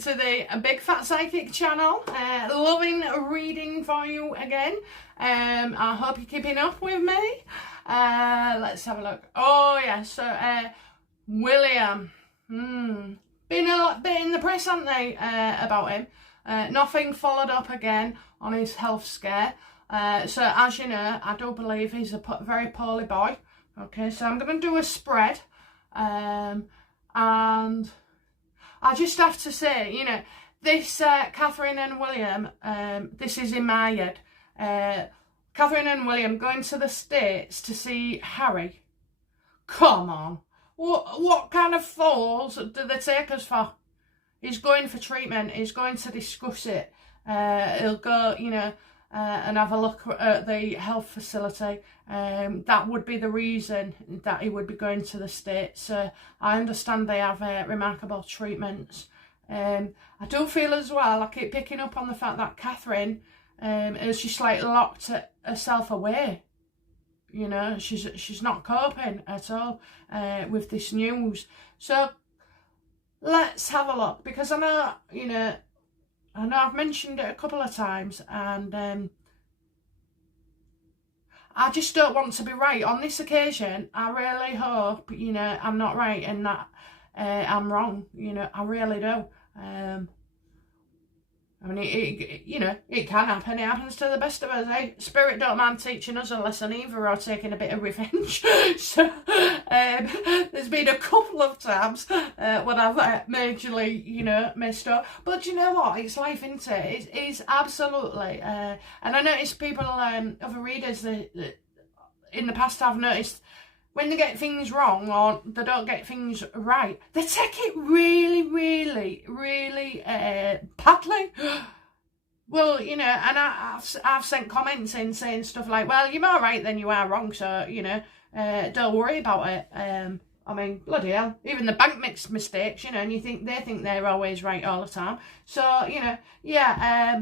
to the Big Fat Psychic channel. Loving reading for you again. I hope you're keeping up with me. Let's have a look. Oh yeah, so William. Been a lot bit in the press, haven't they, about him. Nothing followed up again on his health scare. So as you know, I do believe he's a very poorly boy. Okay, so I'm going to do a spread. And I just have to say, you know, this Catherine and William, this is in my head. Catherine and William going to the States to see Harry. Come on. What kind of fools do they take us for? He's going for treatment. He's going to discuss it. He'll go, you know, and have a look at the health facility. That would be the reason that he would be going to the States. I understand they have remarkable treatments. I do feel as well, I keep picking up on the fact that Catherine is just like locked herself away. You know, she's not coping at all with this news. So let's have a look, because I know, you know, I've mentioned it a couple of times, and I just don't want to be right. On this occasion, I really hope, you know, I'm not right and that I'm wrong. You know, I really do. I mean, you know, it can happen. It happens to the best of us, eh? Spirit don't mind teaching us a lesson either, or taking a bit of revenge. So, there's been a couple of times when I've majorly, you know, messed up. But you know what? It's life, isn't it? It's absolutely. And I noticed people, other readers, that in the past I've noticed, when they get things wrong or they don't get things right, they take it really, really, really badly. Well, you know, and I've sent comments in saying stuff like, well, you're more right than you are wrong, so, you know, don't worry about it. I mean, bloody hell, even the bank makes mistakes, you know, and they think they're always right all the time. So, you know, yeah,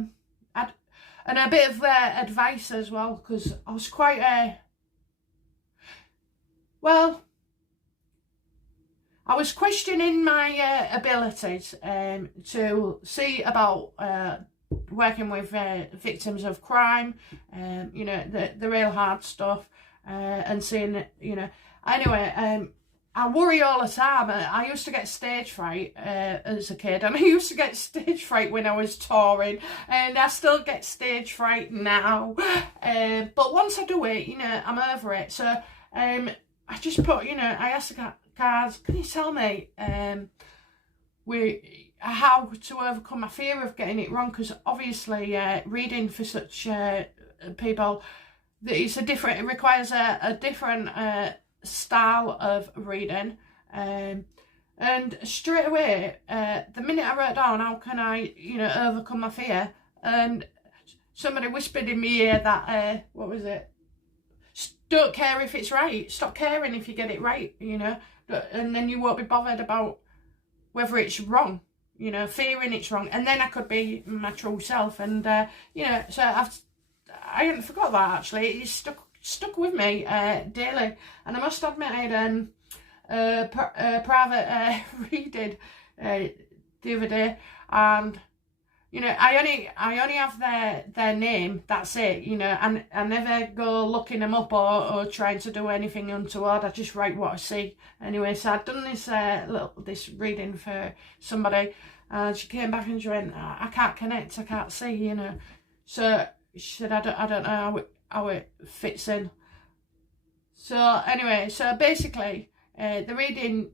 and a bit of advice as well, because I was quite... Well, I was questioning my abilities to see about working with victims of crime, you know, the real hard stuff, and seeing, you know, anyway, I worry all the time. I used to get stage fright as a kid, and I used to get stage fright when I was touring, and I still get stage fright now, but once I do it, you know, I'm over it. So, I just put, you know, I asked the cards, can you tell me how to overcome my fear of getting it wrong? Because obviously reading for such people, it requires a different style of reading. And straight away, the minute I wrote down, how can I, you know, overcome my fear? And somebody whispered in my ear that, what was it? Don't care if it's right. Stop caring if you get it right, you know. And then you won't be bothered about whether it's wrong, you know, fearing it's wrong. And then I could be my true self. And, you know, so I hadn't forgot that, actually. It's stuck with me daily. And I must admit, I had a private reading the other day. And... you know, I only have their name, that's it, you know, and I never go looking them up or trying to do anything untoward. I just write what I see. Anyway, so I'd done this reading for somebody, and she came back and she went, I can't connect, I can't see, you know. So she said, I don't know how it fits in. So anyway, so basically, the reading,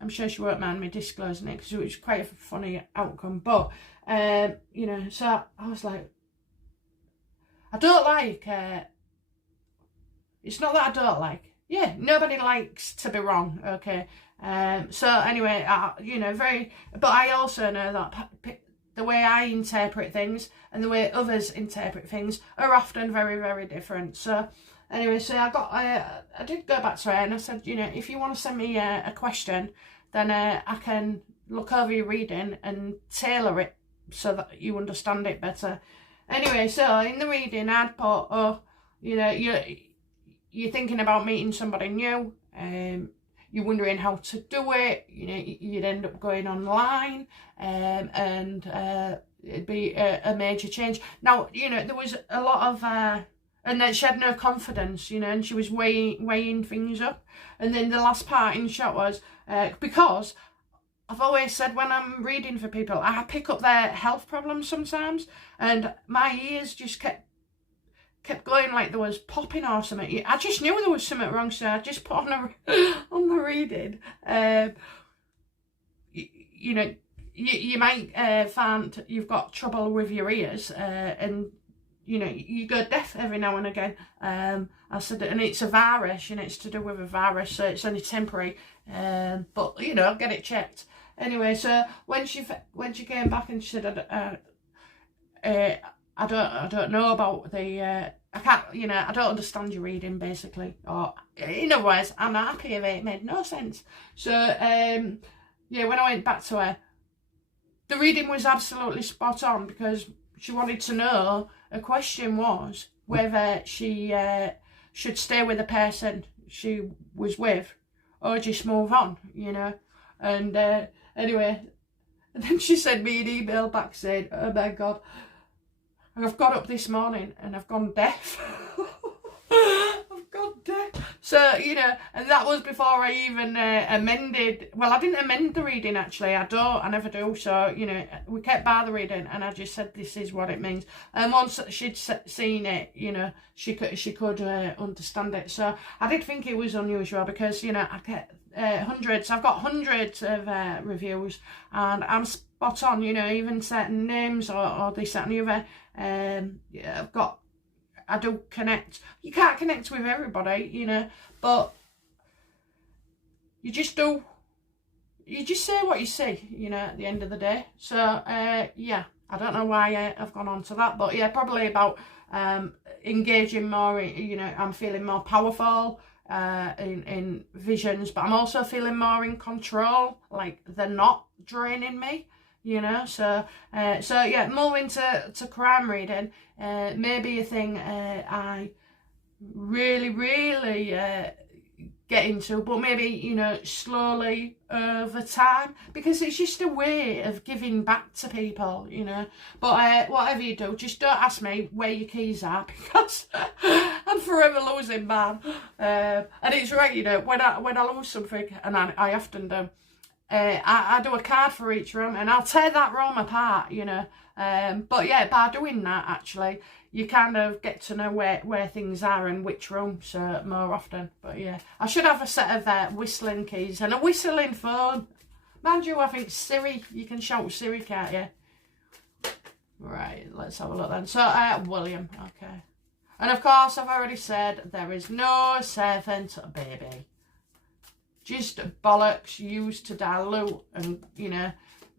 I'm sure she won't mind me disclosing it because it was quite a funny outcome, but you know, so I was like, I don't like, it's not that I don't like, yeah, nobody likes to be wrong, okay, so anyway, you know, but I also know that the way I interpret things and the way others interpret things are often very, very different. So anyway, so I did go back to her and I said, you know, if you want to send me a question, then I can look over your reading and tailor it so that you understand it better. Anyway, so in the reading I'd put, oh, you know, you're thinking about meeting somebody new, you're wondering how to do it, you know, you'd end up going online, and it'd be a major change. Now, you know, there was a lot of and then she had no confidence, you know, and she was weighing things up. And then the last part in shot was because I've always said when I'm reading for people, I pick up their health problems sometimes, and my ears just kept going like there was popping or something. I just knew there was something wrong, so I just put on on the reading. You know, you might find you've got trouble with your ears, and you know, you go deaf every now and again. I said, and it's a virus, you know, it's to do with a virus, so it's only temporary. But you know, get it checked. Anyway, so when she came back and she said, I don't know about the I can't, you know, I don't understand your reading, basically, or in other words, I'm not happy with it. It made no sense. So yeah, when I went back to her, the reading was absolutely spot on, because she wanted to know, a question was whether she should stay with the person she was with or just move on, you know. And anyway, and then she sent me an email back saying, oh my God, I've got up this morning and I've gone deaf. I've gone deaf. So, you know, and that was before I even amended. Well, I didn't amend the reading, actually. I never do. So, you know, we kept by the reading, and I just said, this is what it means. And once she'd seen it, you know, she could understand it. So I did think it was unusual, because, you know, I get hundreds. I've got hundreds of reviews, and I'm spot on, you know, even certain names or this, that and the other. Yeah, I do connect. You can't connect with everybody, you know, but you just do. You just say what you see, you know, at the end of the day. So, yeah, I don't know why I've gone on to that, but yeah, probably about engaging more, you know, I'm feeling more powerful in visions, but I'm also feeling more in control, like they're not draining me. You know, so yeah, moving to crime reading, maybe a thing I really get into, but maybe, you know, slowly over time, because it's just a way of giving back to people, you know. But whatever you do, just don't ask me where your keys are, because I'm forever losing mine. And it's right, you know, when I lose something, and I often do. I do a card for each room, and I'll tear that room apart, you know. But yeah, by doing that, actually, you kind of get to know where things are and which rooms more often. But yeah, I should have a set of whistling keys and a whistling phone. Mind you, I think Siri, you can shout Siri, can't you? Right, let's have a look then. So, William, okay. And of course, I've already said there is no servant baby. Just bollocks used to dilute and, you know,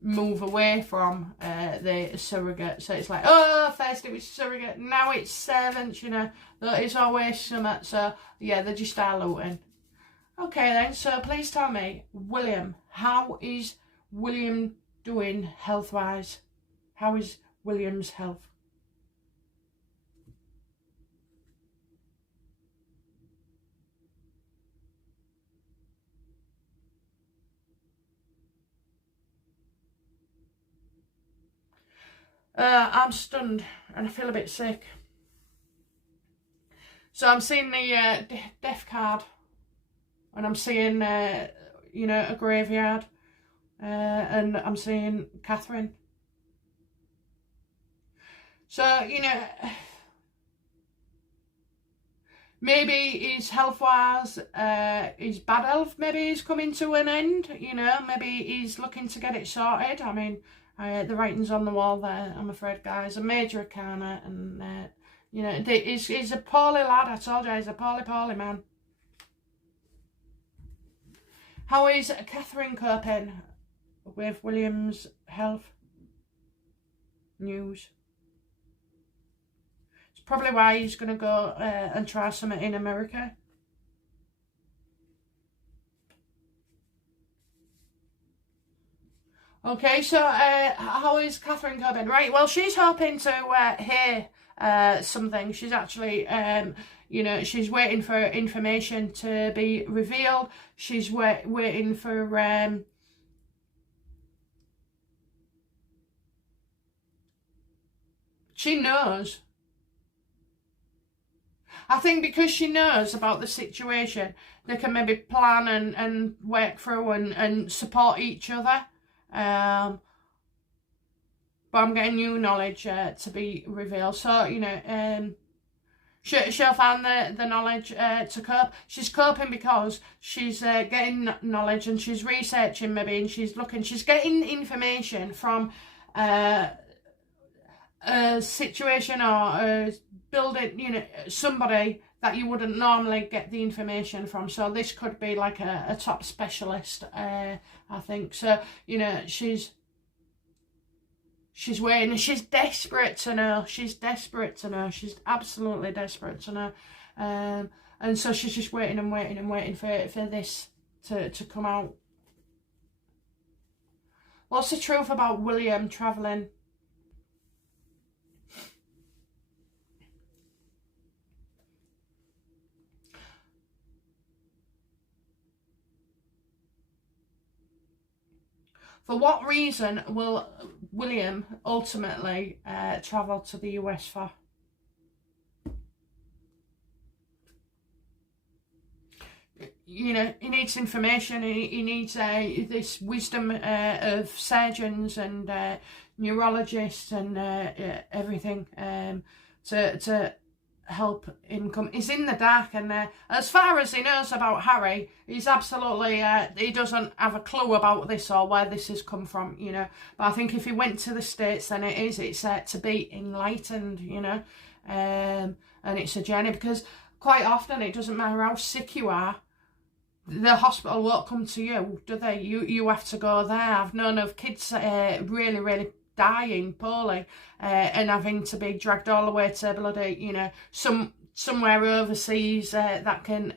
move away from the surrogate. So it's like, oh, first it was surrogate, now it's servants, you know. It's always something. So, yeah, they're just diluting. Okay, then, so please tell me, William, how is William doing health-wise? How is William's health? I'm stunned and I feel a bit sick. So I'm seeing the death card, and I'm seeing, you know, a graveyard, and I'm seeing Catherine. So, you know, maybe his health-wise, his bad health maybe is coming to an end, you know, maybe he's looking to get it sorted. I mean, the writing's on the wall there, I'm afraid, guys. A major arcana, and, you know, he's a poorly lad, I told you, he's a poorly man. How is Catherine coping with William's health news? It's probably why he's going to go and try something in America. Okay, so how is Catherine coping? Right, well, she's hoping to hear something. She's actually, you know, she's waiting for information to be revealed. She's waiting for, she knows. I think because she knows about the situation, they can maybe plan and work through and support each other. But I'm getting new knowledge to be revealed. So, you know, she'll find the knowledge to cope. She's coping because she's getting knowledge and she's researching maybe, and she's looking. She's getting information from a situation or a building, you know, somebody that you wouldn't normally get the information from. So this could be like a top specialist, I think. So, you know, she's waiting and she's desperate to know. She's desperate to know. She's absolutely desperate to know. And so she's just waiting and waiting and waiting for this to come out. What's the truth about William travelling? For what reason will William ultimately travel to the US for? You know, he needs information. He needs this wisdom of surgeons and neurologists and everything to help him come. He's in the dark, and as far as he knows about Harry, he's absolutely he doesn't have a clue about this or where this has come from, you know. But I think if he went to the States, then it's to be enlightened, you know, and it's a journey, because quite often it doesn't matter how sick you are, the hospital won't come to you, do they? You have to go there. I've known of kids really dying poorly and having to be dragged all the way to bloody, you know, somewhere overseas that can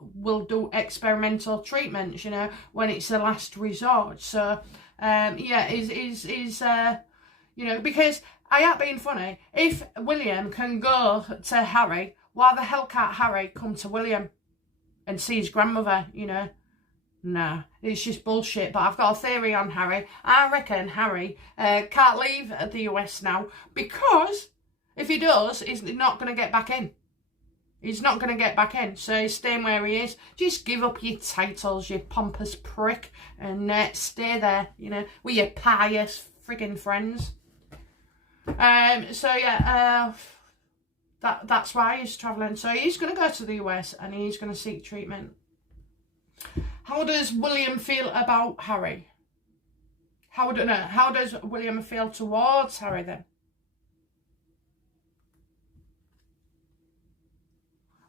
will do experimental treatments, you know, when it's the last resort. So yeah, is you know, because I ain't being funny, if William can go to Harry, why the hell can't Harry come to William and see his grandmother, you know? Nah, it's just bullshit. But I've got a theory on Harry. I reckon Harry can't leave the US now, because if he does, he's not going to get back in. He's not going to get back in, so he's staying where he is. Just give up your titles, you pompous prick, and stay there, you know, with your pious friggin' friends. So yeah, that's why he's travelling. So he's going to go to the US and he's going to seek treatment. How does William feel about Harry? How does William feel towards Harry then?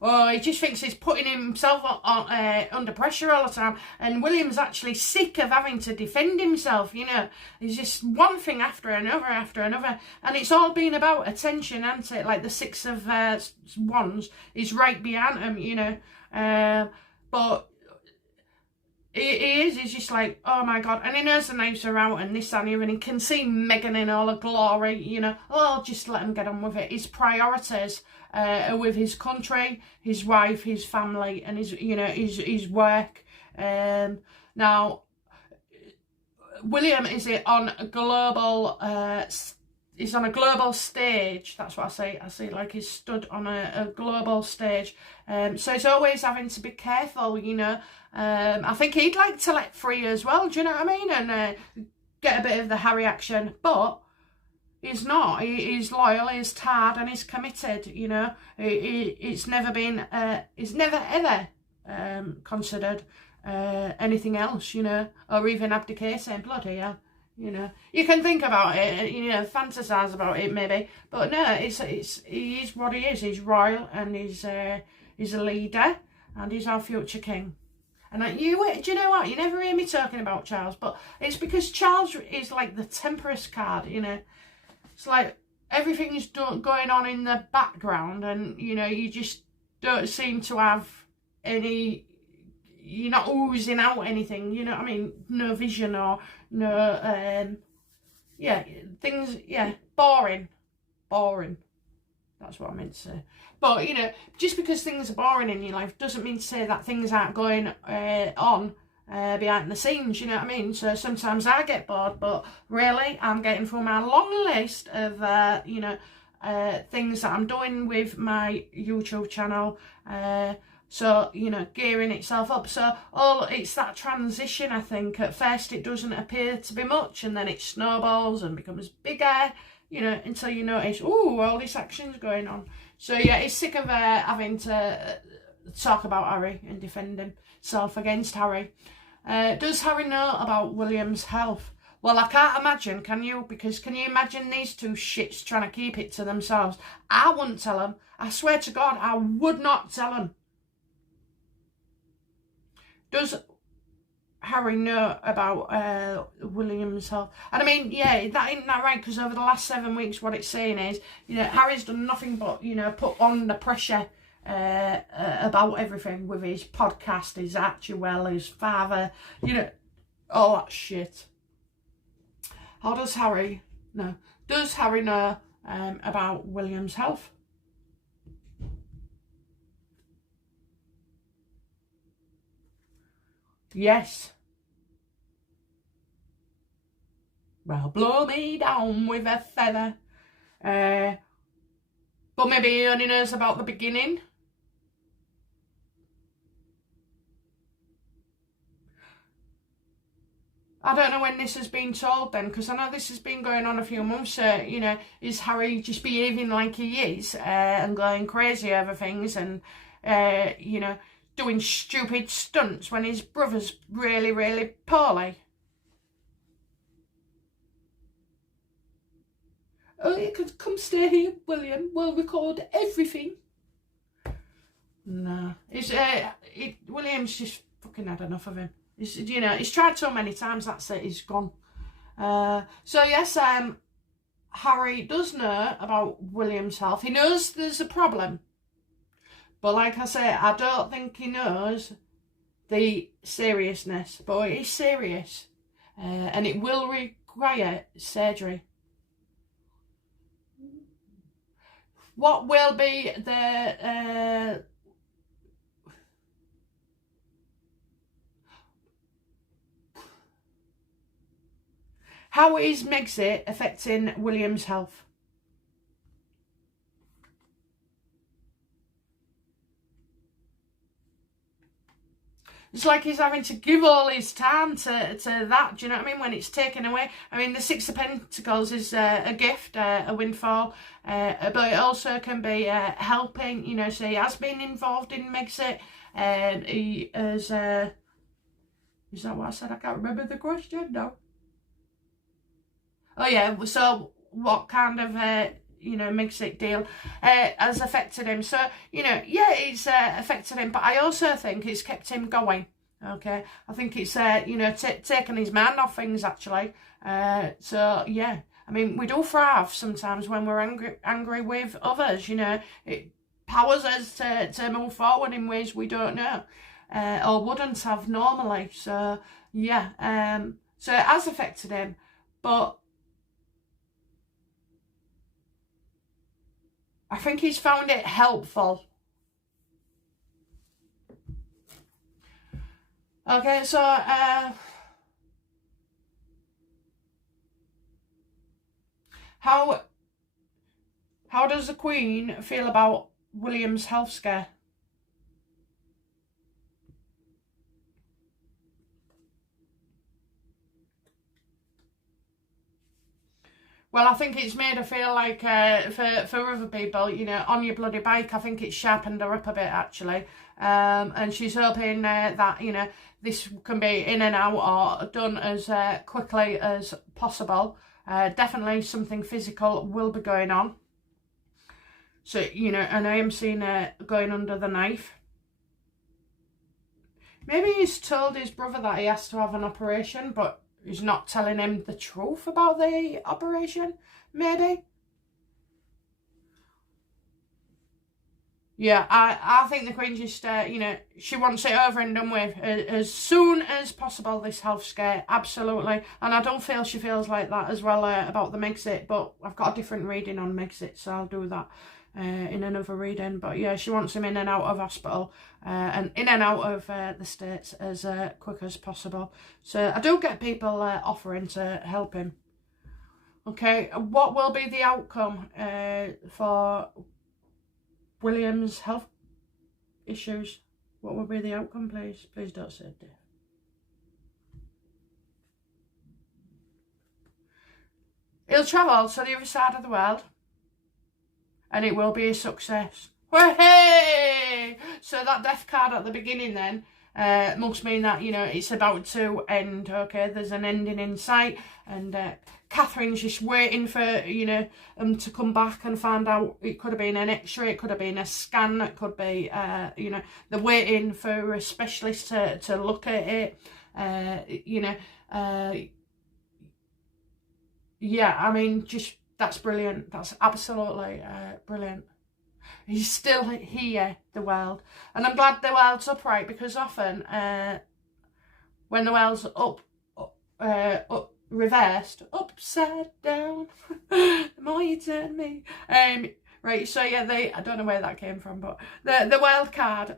Oh, he just thinks he's putting himself under pressure all the time. And William's actually sick of having to defend himself, you know. He's just one thing after another. And it's all been about attention, hasn't it? Like the Six of Wands is right behind him, you know. But he's just like, oh my God. And he knows the knives are out and this and here, and he can see Meghan in all her glory, you know. Oh, just let him get on with it. His priorities are with his country, his wife, his family, and his, you know, his work. Now, William is on a global he's on a global stage. That's what I say. I see, like, he's stood on a global stage. So he's always having to be careful, you know. I think he'd like to let free as well, do you know what I mean? And get a bit of the Harry action. But he's not. He's loyal, he's tired, and he's committed, you know. It's never been, he's never ever considered anything else, you know, or even abdicating. Bloody hell. You know, you can think about it, you know, fantasize about it maybe, but no, he is what he is. He's royal, and he's a leader, and he's our future king. And do you know what? You never hear me talking about Charles, but it's because Charles is like the Temperance card, you know. It's like everything is going on in the background, and you know, you just don't seem to have any. You're not oozing out anything, you know what I mean? No vision or no, yeah, things, yeah, boring. That's what I meant to say. But, you know, just because things are boring in your life doesn't mean to say that things aren't going on behind the scenes, you know what I mean? So sometimes I get bored, but really I'm getting through my long list of, you know, things that I'm doing with my YouTube channel. So, you know, gearing itself up. So, it's that transition, I think. At first it doesn't appear to be much, and then it snowballs and becomes bigger, you know, until you notice, oh, all this action's going on. So, yeah, he's sick of having to talk about Harry and defend himself against Harry. Does Harry know about William's health? Well, I can't imagine, can you? Because can you imagine these two shits trying to keep it to themselves? I wouldn't tell him. I swear to God, I would not tell him. Does Harry know about William's health? And I mean, yeah, that ain't that right, because over the last 7 weeks, what it's saying is, you know, Harry's done nothing but, you know, put on the pressure about everything with his podcast, his actual, his father, you know, all that shit. How does Harry know? Does Harry know about William's health? Yes. Well, blow me down with a feather. But maybe he only knows about the beginning. I don't know when this has been told then, because I know this has been going on a few months. You know, is Harry just behaving like he is and going crazy over things and, you know, doing stupid stunts when his brother's really, really poorly? Oh, you could come stay here, William. We'll record everything. No. William's just fucking had enough of him. You know, he's tried so many times, that's it, he's gone. So yes, Harry does know about William's health. He knows there's a problem. But like I say, I don't think he knows the seriousness. But it is serious. And it will require surgery. What will be the... how is Megxit affecting William's health? It's like he's having to give all his time to that, do you know what I mean, when it's taken away. I mean, the Six of Pentacles is a gift, a windfall, but it also can be helping, you know, so he has been involved in Megxit, he has, is that what I said? I can't remember the question now. Oh yeah, so what kind of, you know, Megxit deal has affected him. So, you know, yeah, it's affected him, but I also think it's kept him going, okay? I think it's, you know, taken his mind off things, actually. So, yeah, I mean, we do thrive sometimes when we're angry with others, you know. It powers us to move forward in ways we don't know or wouldn't have normally. So, yeah, so it has affected him, but I think he's found it helpful. Okay, so how does the Queen feel about William's health scare? Well, I think it's made her feel like, for other people, you know, on your bloody bike, I think it's sharpened her up a bit, actually. And she's hoping that, you know, this can be in and out or done as quickly as possible. Definitely something physical will be going on. So, you know, and I am seeing her going under the knife. Maybe he's told his brother that he has to have an operation, but he's not telling him the truth about the operation, maybe. Yeah, I think the Queen just, you know, she wants it over and done with as soon as possible, this health scare, absolutely. And I don't feel she feels like that as well about the Megxit, but I've got a different reading on Megxit, so I'll do that. in another reading. But yeah, she wants him in and out of hospital and in and out of the States as quick as possible. So I do get people offering to help him. Okay, what will be the outcome for William's health issues? What will be the outcome, please? Please don't say death. He'll travel to the other side of the world and it will be a success. Hey! So that death card at the beginning then must mean that, you know, it's about to end. Okay, there's an ending in sight, and Catherine's just waiting for, you know, to come back and find out. It could have been an x-ray, it could have been a scan, it could be, you know, they're waiting for a specialist to look at it, you know. Yeah, I mean, just, that's brilliant. That's absolutely brilliant. He's still here, the world. And I'm glad the world's upright, because often when the world's up reversed, upside down, the more you turn me. Right, so yeah, I don't know where that came from, but the wild card,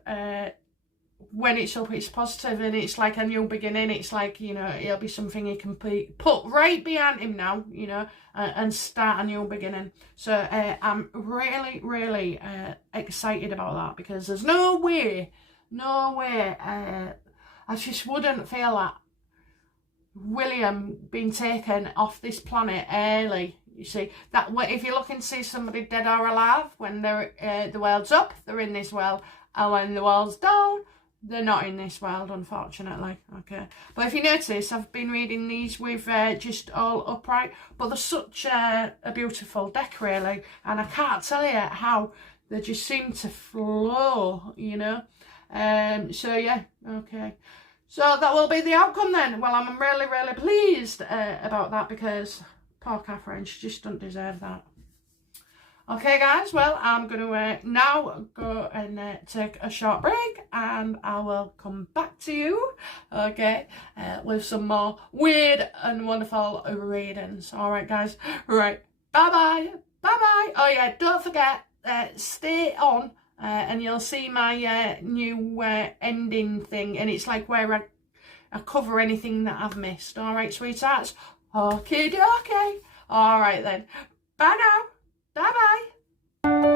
when it's up, it's positive, and it's like a new beginning. It's like, you know, it'll be something he can put right behind him now, you know, and start a new beginning. So I'm really, really excited about that, because there's no way, I just wouldn't feel that William being taken off this planet early. You see, that if you're looking to see somebody dead or alive, when they're the world's up, they're in this world, and when the world's down, they're not in this world, unfortunately. Okay, but if you notice, I've been reading these with just all upright, but they're such a beautiful deck, really, and I can't tell you how they just seem to flow, you know. So yeah, okay, so that will be the outcome then. Well, I'm really, really pleased about that, because poor Catherine, she just doesn't deserve that. Okay guys, well, I'm going to now go and take a short break, and I will come back to you, okay, with some more weird and wonderful readings. Alright guys, right, bye-bye, bye-bye. Oh yeah, don't forget, stay on, and you'll see my new ending thing, and it's like where I cover anything that I've missed. Alright, sweethearts? Okay, okay. Alright then, bye now. Bye-bye.